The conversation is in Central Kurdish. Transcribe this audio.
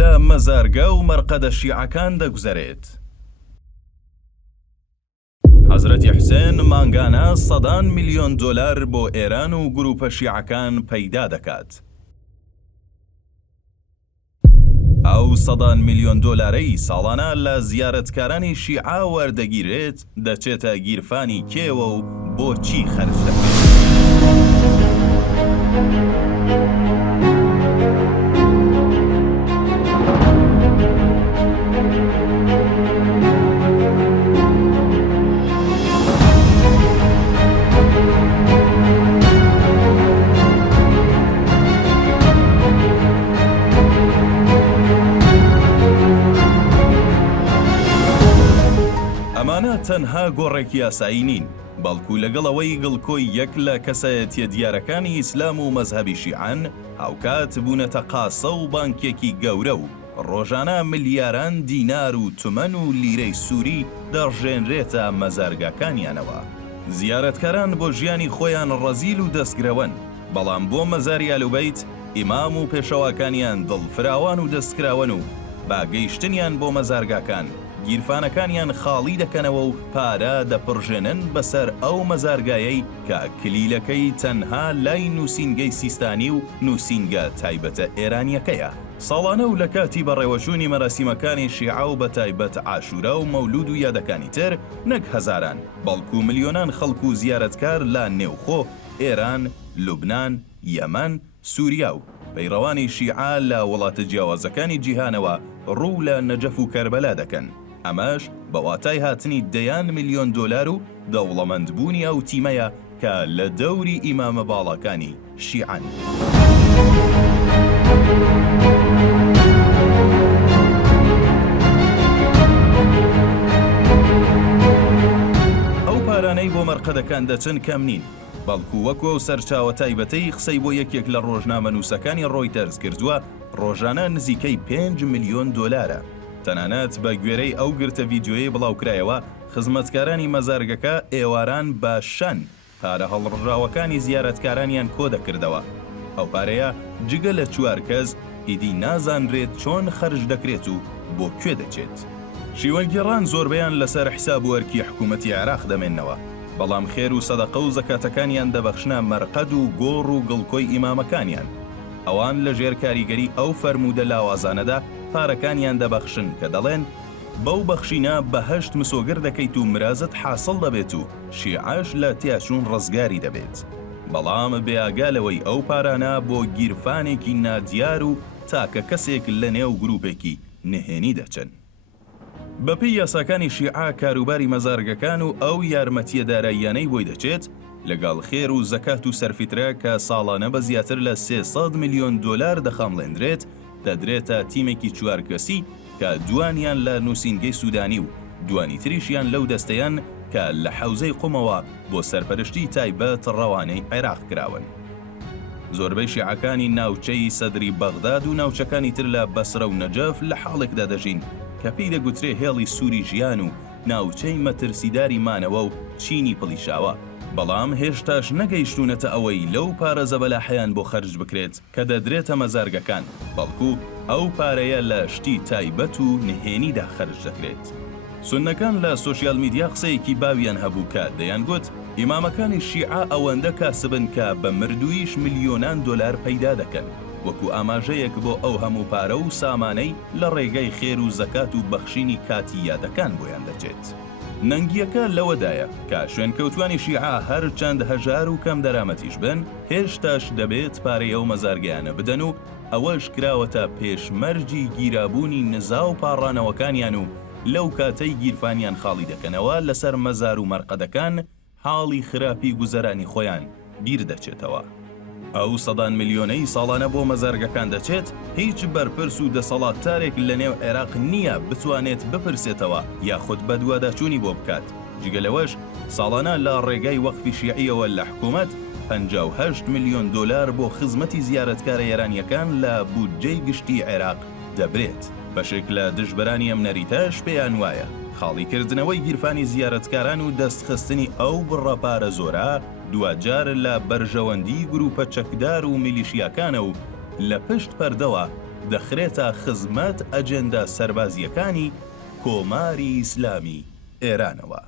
لە مەزارگە و مەرقەدە شیعەکان دەگوزارێت. حەزرەتی حوسێن مانگانە سەدان ملیۆن دۆلار بۆ ئێران و گروپە شیعەکان پەیدا دەکات. ئەو سەدان ملیۆن دۆلارەی ساڵانە لە زیارەتکارانی شیعە وەردەگیرێت دەچێتە گیرفانی کێوە و بۆچی خەرج دەکات. ئەمانە تەنها گۆڕێکی یاسایی نین، بەڵکو لەگەڵەوەی گڵکۆی یەک لە کەسایەتیە دیارەکانی ئیسلام و مەزهەبی شیعەن هاوکات بوونەتە قاسە و بانکێکی گەورە و ڕۆژانە ملیاران دینار و تومەن و لیرەی سووری دەڕژێنرێتە مەزارگاکانیانەوە. زیارەتکاران بۆ ژیانی خۆیان ڕەزیل و دەستگرەون، بەڵام بۆ مەزاری ئەهلوبەیت ئیمام و پێشەواکانیان دڵفراوان و دەستکراون و باگەیشتنیان بۆ مەزارگاکان گیرفانەکانیان خاڵی دەکەنەوە و پارە دەپڕژێنن بەسەر ئەو مەزارگایەی کە کلیلەکەی تەنها لای نووسینگەی سیستانی و نووسینگە تایبەتە ئێرانیەکەیە. ساڵانە و لە کاتی بەڕێوەچوونی مەراسیمەکانی شیعە و بە تایبەت عاشورا و مەولود و یادەکانی تر نەک هەزاران بەڵکو ملیۆنان خەڵک و زیارەتکار لە نێوخۆ، ئێران، لوبنان، یەمەن، سووریا و پەیڕەوانی شیعە لە وڵاتە جیاوازەکانی جیهانەوە ڕوو لە نەجەف و کەربەلا دەکەن. ئەمەش بەواتای هاتنی دەیان ملیۆن دۆلار و دەوڵەمەندبوونی ئەو تیمەیە کە لە دەوری ئیمامە باڵەکانی شیعەن. ئەو پارانەی بۆ مەرقەدەکان دەچن کەم نین، بەڵکو وەکو و سەرچاوە تایبەتەی قسەی بۆ یەکێک لە ڕۆژنامە نووسەکانی ڕۆیتەرز کردووە، ڕۆژانە نزیکەی 5 ملیۆن دۆلارە. تەنانەت بە گوێرەی ئەو گرتە ڤیدیۆیی بڵاوکرایەوە خزمەتکارانی مەزارگەکە ئێواران بە شەن پارە هەڵڕژاوەکانی زیارەتکارانیان کۆ دەکردەوە. ئەو پارەیە جگە لە 4 کەس ئیدی نازانرێت چۆن خەرج دەکرێت و بۆ کوێ دەچێت. شیوەگیڕان زۆربەیان لەسەر حساب وەرکی حکوومەتی عێراق دەمێننەوە، بەڵام خێر و سەدەقە و زەکاتەکانیان دەبەخشنە مەرقەد و گۆڕ و گڵکۆی ئیمامەکانیان. ئەوان لە ژێر کاریگەری ئەو فەرموودە لاوازانەدا پارەکانیان دەبەخشن کە دەڵێن بەو بەخشینە بەهەشت مسۆگر دەکەیت و مرازت حاصل دەبێت و شیعەش لە تیاچوون ڕزگاری دەبێت. بەڵام بێئاگالەوەی ئەو پارانە بۆ گیرفانێکی نادیار و تاکە کەسێک لە نێو گروپێکی نهێنی دەچن. بەپێی یاساکانی شیعە کاروباری مەزارگەکان و ئەو یارمەتیە داراییانەی بۆی دەچێت لەگەڵ خێر و زەکات و سەرفیترە کە ساڵانە بە زیاتر لە 300 ملیۆن دۆلار دەخامڵێنرێت، دەدرێتە تیمێکی 4 کەسی کە دوانیان لە نووسینگەی سوودانی و دوانی تریشیان لەو دەستەیان کە لە حەوزەی قومەوە بۆ سەرپەرشتی تایبەت ڕەوانەی عێراق کراون. زۆربەی شیعەکانی ناوچەی سەدری بەغداد و ناوچەکانی تر لە بەسرە و نەجەف لە حاڵێکدا دەژین کە پێی دەگوترێ هێڵی سووری ژیان و ناوچەی مەترسیداری مانەوە و چینی پڵیشاوە. بەڵام هێشتاش نەگەیشتونەتە ئەوەی لەو پارەزە بەلاحەیان بۆ خەرج بکرێت کە دەدرێتە مەزارگەکان، بەڵکو ئەو پارەیە لە شتی تایبەت و نهێنیدا خەرج دەکرێت. سوننەکان لە سۆشیال میدیا قسەیەکی باویان هەبوو کە دەیان گوت ئیمامەکانی شیعە ئەوەندە کاسبن کە بە مردویش ملیۆنان دۆلار پەیدا دەکەن، وەکو ئاماژەیەک بۆ ئەو هەموو پارە و سامانەی لە ڕێگەی خێر و زەکات و بەخشینی کاتی یادەکان بۆیان دەچێت. نەنگیەکە لەوەدایە کە شوێنکەوتوانی شیعە هەر چەند هەژار و کەم دەرامەتیش بن، هێشتاش دەبێت پارەی ئەو مەزارگەیانە بدەن و ئەوەش کراوەتە پێشمەرجی گیرابوونی نزا و پاڕانەوەکانیان و لەو کاتەی گیرفانیان خاڵی دەکەنەوە لەسەر مەزار و مەرقەدەکان حاڵی خراپی گوزەرانی خۆیان بیر دەچێتەوە. ئەو سەدان ملیۆنەی ساڵانە بۆ مەزارگەکان دەچێت، هیچ بەرپرس و دەسەڵاتدارێک لە نێو عێراق نییە بتوانێت بپرسێتەوە یاخود بە دوواداچوونی بۆ بکات. جگەلەوەش ساڵانە لە ڕێگای وەقفی شیعیەوە لە حکوومەت 58 ملیۆن دۆلار بۆ خزمەتی زیارەتکارە ئێرانیەکان لە بودجەی گشتی عێراق دەبرێت. بەشێک لە دژبەرانی ئەم نەریتەش پێیان وایە خاڵیکردنەوەی گیرفانی زیارەتکاران و دەستخستنی ئەو بڕەپارە زۆرە دوجار لە بەرژەوەندی گروپە چەکدار و میلیشیاکانە و لە پشت پەردەوە دەخرێتە خزمەت ئەجەندە سەربازیەکانی کۆماری ئیسلامی ئێرانەوە.